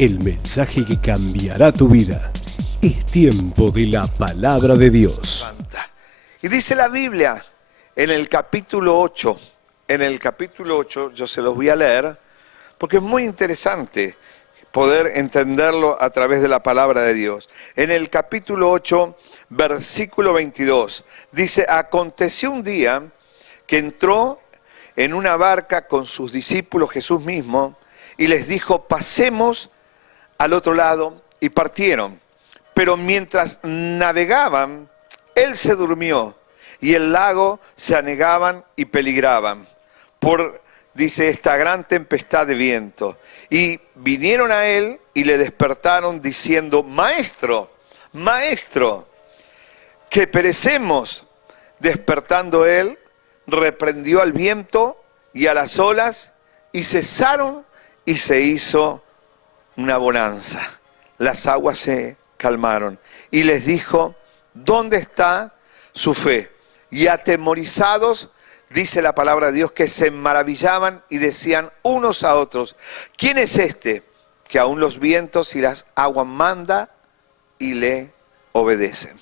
el mensaje que cambiará tu vida. Es tiempo de la palabra de Dios. Y dice la Biblia en el capítulo 8, yo se los voy a leer, porque es muy interesante poder entenderlo a través de la palabra de Dios. En el capítulo 8, versículo 22, dice: aconteció un día que entró en una barca con sus discípulos Jesús mismo y les dijo: pasemos al otro lado, y partieron. Pero mientras navegaban, él se durmió y el lago se anegaban y peligraban por, dice, esta gran tempestad de viento. Y vinieron a él y le despertaron diciendo: Maestro, Maestro, que perecemos. Despertando él, reprendió al viento y a las olas, y cesaron, y se hizo una bonanza. Las aguas se calmaron. Y les dijo: ¿dónde está su fe? Y atemorizados, dice la palabra de Dios, que se maravillaban y decían unos a otros: ¿quién es este que aún los vientos y las aguas manda y le obedecen?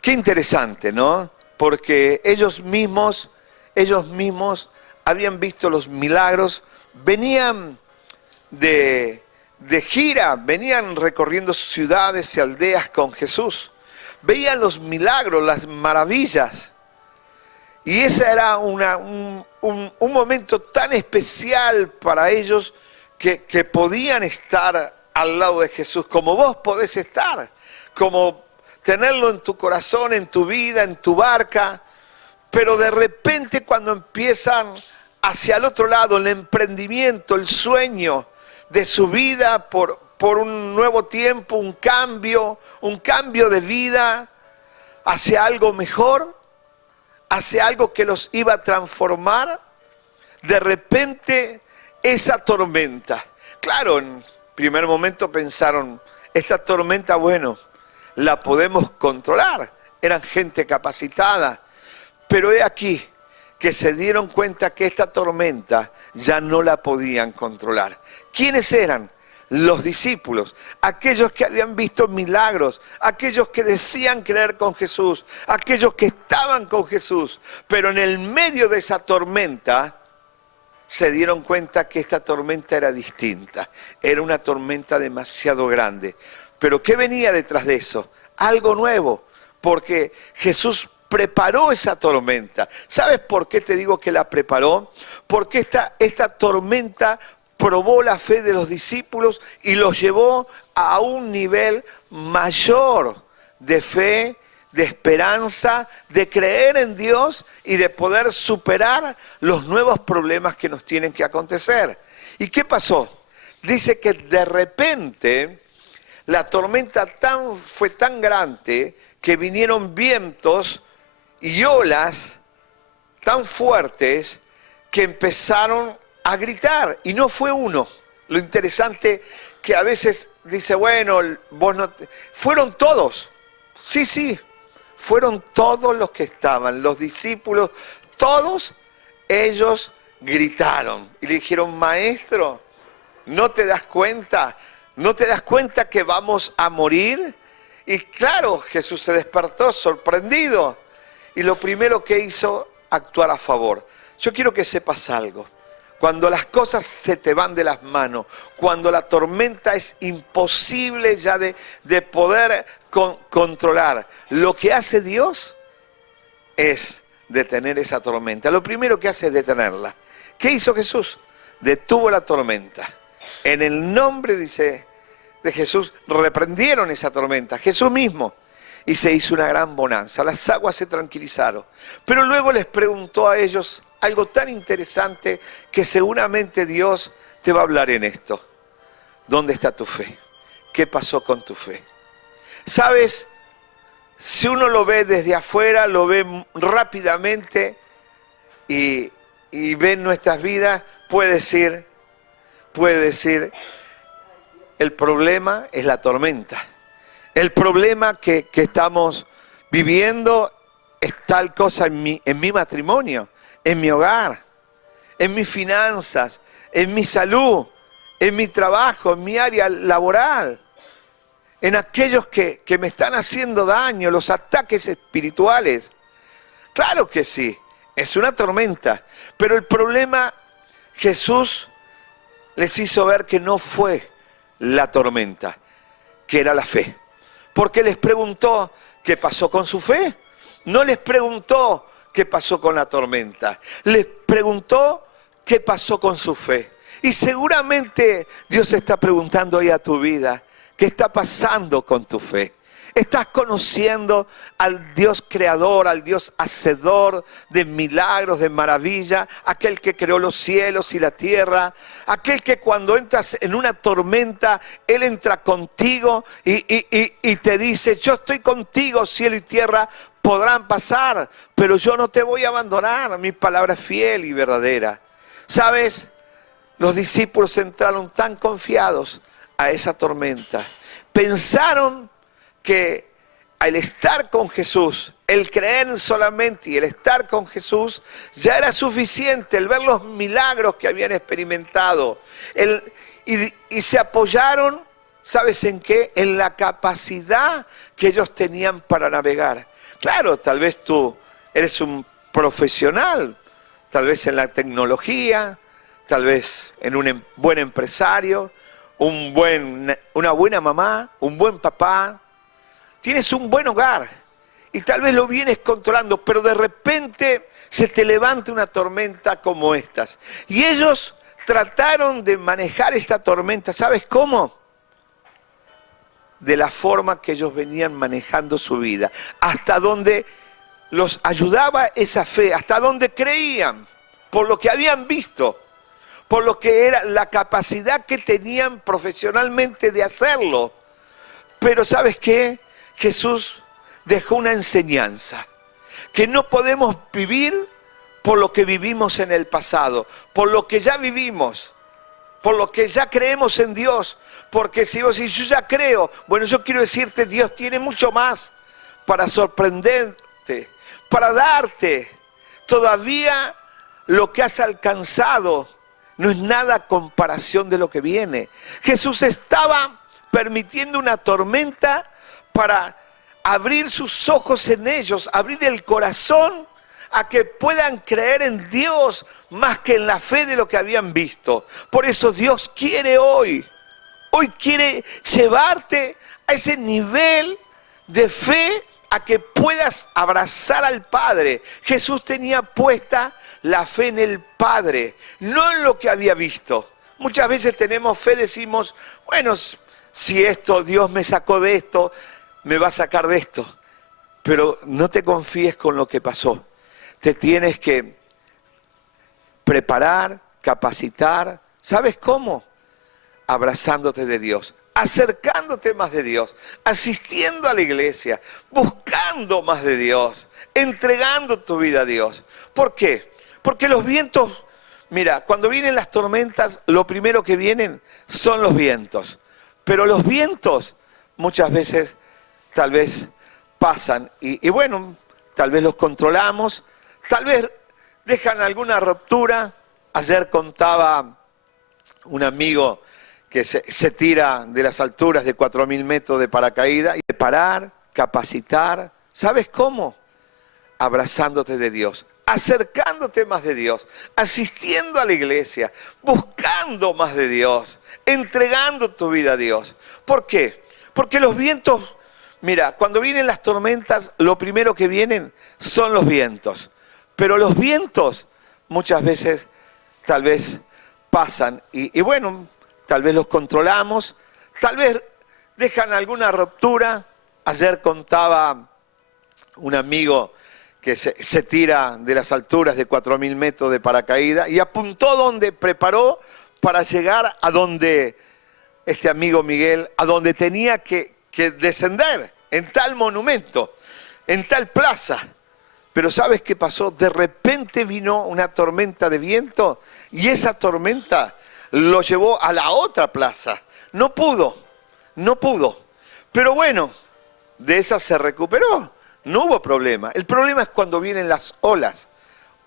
Qué interesante, ¿no? Porque ellos mismos habían visto los milagros, venían de gira, venían recorriendo ciudades y aldeas con Jesús, veían los milagros, las maravillas, y ese era un momento tan especial para ellos que podían estar al lado de Jesús, como vos podés estar, como tenerlo en tu corazón, en tu vida, en tu barca. Pero de repente, cuando empiezan hacia el otro lado, el emprendimiento, el sueño de su vida por un nuevo tiempo, un cambio de vida hacia algo mejor, hacia algo que los iba a transformar, de repente esa tormenta. Claro, en primer momento pensaron: esta tormenta, bueno, la podemos controlar. Eran gente capacitada. Pero he aquí que se dieron cuenta que esta tormenta ya no la podían controlar. ¿Quiénes eran? Los discípulos, aquellos que habían visto milagros, aquellos que decían creer con Jesús, aquellos que estaban con Jesús. Pero en el medio de esa tormenta se dieron cuenta que esta tormenta era distinta. Era una tormenta demasiado grande. Pero ¿qué venía detrás de eso? Algo nuevo, porque Jesús preparó esa tormenta. ¿Sabes por qué te digo que la preparó? Porque esta tormenta probó la fe de los discípulos y los llevó a un nivel mayor de fe, de esperanza, de creer en Dios y de poder superar los nuevos problemas que nos tienen que acontecer. ¿Y qué pasó? Dice que de repente la tormenta fue tan grande que vinieron vientos y olas tan fuertes que empezaron a gritar. Y no fue uno. Lo interesante que a veces dice: bueno, vos no fueron todos. Sí, fueron todos los que estaban, los discípulos, todos ellos gritaron. Y le dijeron: Maestro, ¿no te das cuenta? ¿No te das cuenta que vamos a morir? Y claro, Jesús se despertó sorprendido. Y lo primero que hizo, actuar a favor. Yo quiero que sepas algo. Cuando las cosas se te van de las manos, cuando la tormenta es imposible ya de poder controlar, lo que hace Dios es detener esa tormenta. Lo primero que hace es detenerla. ¿Qué hizo Jesús? Detuvo la tormenta. En el nombre, dice, de Jesús, reprendieron esa tormenta. Jesús mismo. Y se hizo una gran bonanza. Las aguas se tranquilizaron. Pero luego les preguntó a ellos algo tan interesante que seguramente Dios te va a hablar en esto. ¿Dónde está tu fe? ¿Qué pasó con tu fe? ¿Sabes? Si uno lo ve desde afuera, lo ve rápidamente y ve en nuestras vidas, puede decir, el problema es la tormenta. El problema que estamos viviendo es tal cosa en mi matrimonio, en mi hogar, en mis finanzas, en mi salud, en mi trabajo, en mi área laboral, en aquellos que me están haciendo daño, los ataques espirituales. Claro que sí, es una tormenta, pero el problema, Jesús les hizo ver que no fue la tormenta, que era la fe. Porque les preguntó qué pasó con su fe. No les preguntó qué pasó con la tormenta. Les preguntó qué pasó con su fe. Y seguramente Dios está preguntando hoy a tu vida, ¿qué está pasando con tu fe? ¿Estás conociendo al Dios creador, al Dios hacedor de milagros, de maravilla? Aquel que creó los cielos y la tierra. Aquel que cuando entras en una tormenta, Él entra contigo y te dice, yo estoy contigo, cielo y tierra podrán pasar, pero yo no te voy a abandonar. Mi palabra es fiel y verdadera. ¿Sabes? Los discípulos entraron tan confiados a esa tormenta. Pensaron que al estar con Jesús, el creer solamente y el estar con Jesús, ya era suficiente, el ver los milagros que habían experimentado. Y se apoyaron, ¿sabes en qué? En la capacidad que ellos tenían para navegar. Claro, tal vez tú eres un profesional, tal vez en la tecnología, tal vez en un buen empresario, una buena mamá, un buen papá. Tienes un buen hogar y tal vez lo vienes controlando, pero de repente se te levanta una tormenta como estas. Y ellos trataron de manejar esta tormenta, ¿sabes cómo? De la forma que ellos venían manejando su vida, hasta donde los ayudaba esa fe, hasta donde creían, por lo que habían visto, por lo que era la capacidad que tenían profesionalmente de hacerlo. Pero ¿sabes qué? Jesús dejó una enseñanza, que no podemos vivir por lo que vivimos en el pasado, por lo que ya vivimos, por lo que ya creemos en Dios. Porque si vos decís, yo ya creo, bueno, yo quiero decirte, Dios tiene mucho más para sorprenderte, para darte. Todavía lo que has alcanzado no es nada a comparación de lo que viene. Jesús estaba permitiendo una tormenta para abrir sus ojos en ellos, abrir el corazón a que puedan creer en Dios más que en la fe de lo que habían visto. Por eso Dios quiere hoy quiere llevarte a ese nivel de fe a que puedas abrazar al Padre. Jesús tenía puesta la fe en el Padre, no en lo que había visto. Muchas veces tenemos fe, decimos, bueno, si esto, Dios me sacó de esto, me va a sacar de esto. Pero no te confíes con lo que pasó. Te tienes que preparar, capacitar. ¿Sabes cómo? Abrazándote de Dios, acercándote más de Dios, asistiendo a la iglesia, buscando más de Dios, entregando tu vida a Dios. ¿Por qué? Porque los vientos, mira, cuando vienen las tormentas, lo primero que vienen son los vientos. Pero los vientos muchas veces tal vez pasan y bueno, tal vez los controlamos, tal vez dejan alguna ruptura. Ayer contaba un amigo que se tira de las alturas de 4.000 metros de paracaídas, y preparar, capacitar. ¿Sabes cómo? Abrazándote de Dios, acercándote más de Dios, asistiendo a la iglesia, buscando más de Dios, entregando tu vida a Dios. ¿Por qué? Porque los vientos, mira, cuando vienen las tormentas, lo primero que vienen son los vientos. Pero los vientos muchas veces tal vez pasan y bueno, tal vez los controlamos, tal vez dejan alguna ruptura. Ayer contaba un amigo que se tira de las alturas de 4.000 metros de paracaídas y apuntó donde preparó para llegar a donde, este amigo Miguel, a donde tenía que descender, en tal monumento, en tal plaza. Pero ¿sabes qué pasó? De repente vino una tormenta de viento y esa tormenta lo llevó a la otra plaza. No pudo. Pero bueno, de esa se recuperó. No hubo problema. El problema es cuando vienen las olas.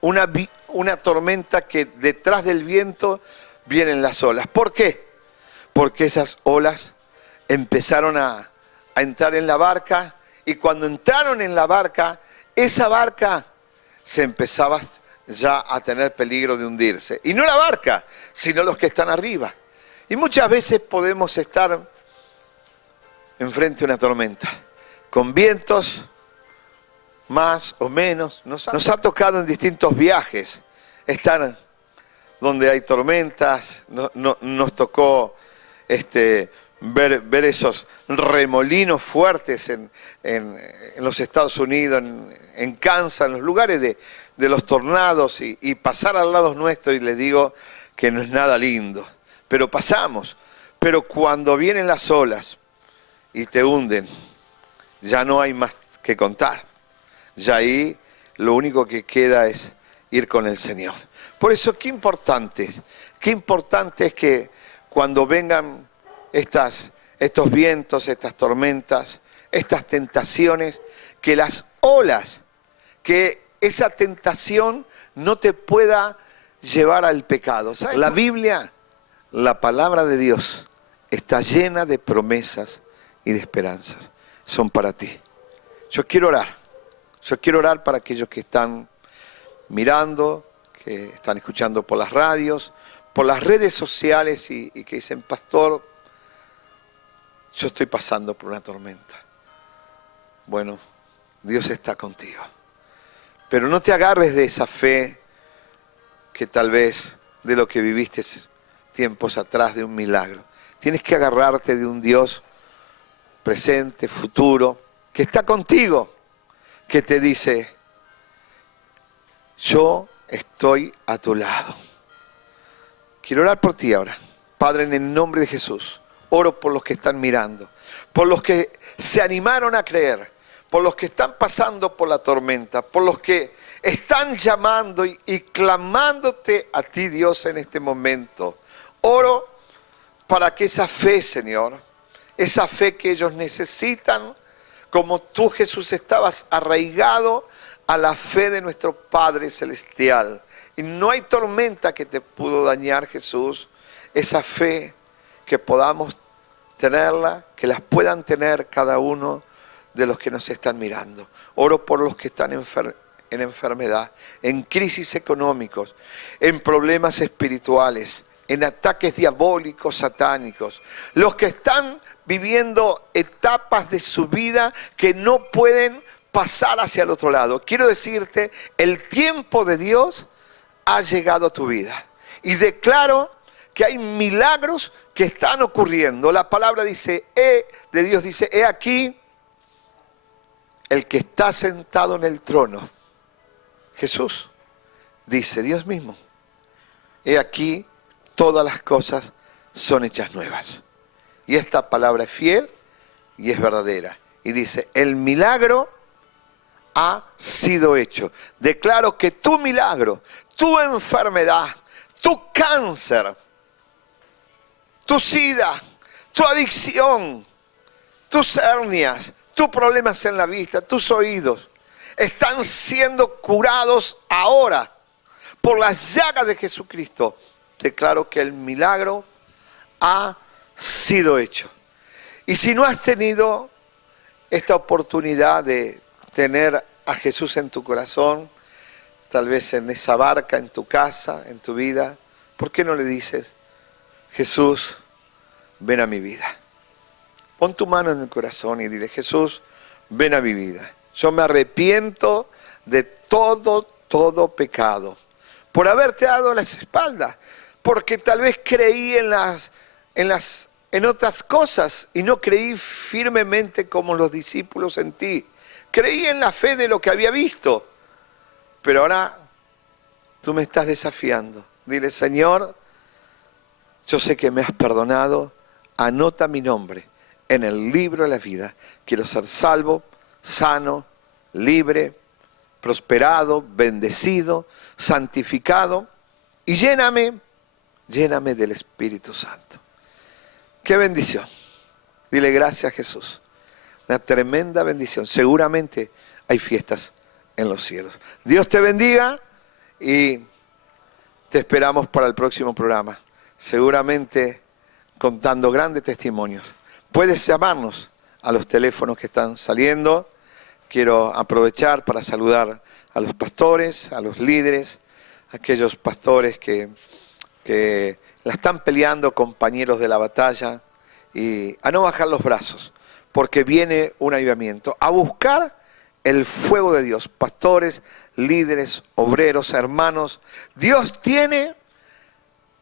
Una tormenta que detrás del viento vienen las olas. ¿Por qué? porque esas olas empezaron a entrar en la barca, y cuando entraron en la barca, esa barca se empezaba ya a tener peligro de hundirse. Y no la barca, sino los que están arriba. Y muchas veces podemos estar enfrente de una tormenta, con vientos más o menos. Nos ha tocado en distintos viajes estar donde hay tormentas. Nos tocó ver esos remolinos fuertes en los Estados Unidos, en Kansas, en los lugares de los tornados, y pasar al lado nuestro, y les digo que no es nada lindo, pero pasamos. Pero cuando vienen las olas y te hunden, ya no hay más que contar. Ya ahí lo único que queda es ir con el Señor. Por eso qué importante es que cuando vengan estos vientos, estas tormentas, estas tentaciones, que las olas, que esa tentación no te pueda llevar al pecado. ¿Sabes? La Biblia, la palabra de Dios, está llena de promesas y de esperanzas. Son para ti. Yo quiero orar para aquellos que están mirando, que están escuchando por las radios, por las redes sociales, y que dicen: pastor, yo estoy pasando por una tormenta. Bueno, Dios está contigo. Pero no te agarres de esa fe que tal vez de lo que viviste tiempos atrás, de un milagro. Tienes que agarrarte de un Dios presente, futuro, que está contigo, que te dice: yo estoy a tu lado. Quiero orar por ti ahora. Padre, en el nombre de Jesús, oro por los que están mirando, por los que se animaron a creer, por los que están pasando por la tormenta, por los que están llamando y clamándote a ti, Dios, en este momento. Oro para que esa fe, Señor, esa fe que ellos necesitan, como tú, Jesús, estabas arraigado a la fe de nuestro Padre Celestial. Y no hay tormenta que te pudo dañar, Jesús. Esa fe, que podamos tenerla, que las puedan tener cada uno de los que nos están mirando. Oro por los que están en enfermedad, en crisis económicos, en problemas espirituales, en ataques diabólicos, satánicos. Los que están viviendo etapas de su vida que no pueden pasar hacia el otro lado. Quiero decirte, el tiempo de Dios ha llegado a tu vida. Y declaro que hay milagros que están ocurriendo. La palabra dice, de Dios dice: he aquí el que está sentado en el trono. Jesús dice, Dios mismo: he aquí todas las cosas son hechas nuevas. Y esta palabra es fiel y es verdadera. Y dice, el milagro ha sido hecho. Declaro que tu milagro, tu enfermedad, tu cáncer, tu sida, tu adicción, tus hernias, tus problemas en la vista, tus oídos, están siendo curados ahora por las llagas de Jesucristo. Declaro que el milagro ha sido hecho. Y si no has tenido esta oportunidad de tener a Jesús en tu corazón, tal vez en esa barca, en tu casa, en tu vida, ¿por qué no le dices: Jesús, ven a mi vida? Pon tu mano en el corazón y dile: Jesús, ven a mi vida. Yo me arrepiento de todo pecado, por haberte dado la espalda, porque tal vez creí en otras cosas y no creí firmemente como los discípulos en ti. Creí en la fe de lo que había visto, pero ahora tú me estás desafiando. Dile: Señor, yo sé que me has perdonado, anota mi nombre en el libro de la vida. Quiero ser salvo, sano, libre, prosperado, bendecido, santificado, y lléname del Espíritu Santo. ¡Qué bendición! Dile: gracias, Jesús. Una tremenda bendición. Seguramente hay fiestas en los cielos. Dios te bendiga y te esperamos para el próximo programa. Seguramente contando grandes testimonios. Puedes llamarnos a los teléfonos que están saliendo. Quiero aprovechar para saludar a los pastores, a los líderes, aquellos pastores que la están peleando, compañeros de la batalla, y a no bajar los brazos, porque viene un avivamiento, a buscar el fuego de Dios. Pastores, líderes, obreros, hermanos, Dios tiene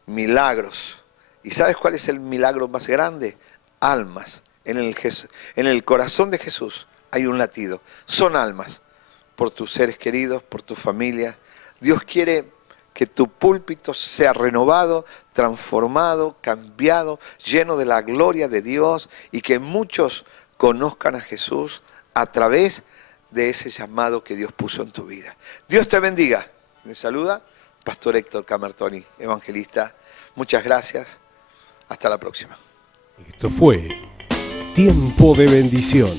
milagros. ¿Y sabes cuál es el milagro más grande? Almas. En el corazón de Jesús hay un latido. Son almas por tus seres queridos, por tu familia. Dios quiere que tu púlpito sea renovado, transformado, cambiado, lleno de la gloria de Dios, y que muchos conozcan a Jesús a través de ese llamado que Dios puso en tu vida. Dios te bendiga. Me saluda Pastor Héctor Camertoni, evangelista. Muchas gracias. Hasta la próxima. Esto fue Tiempo de Bendición.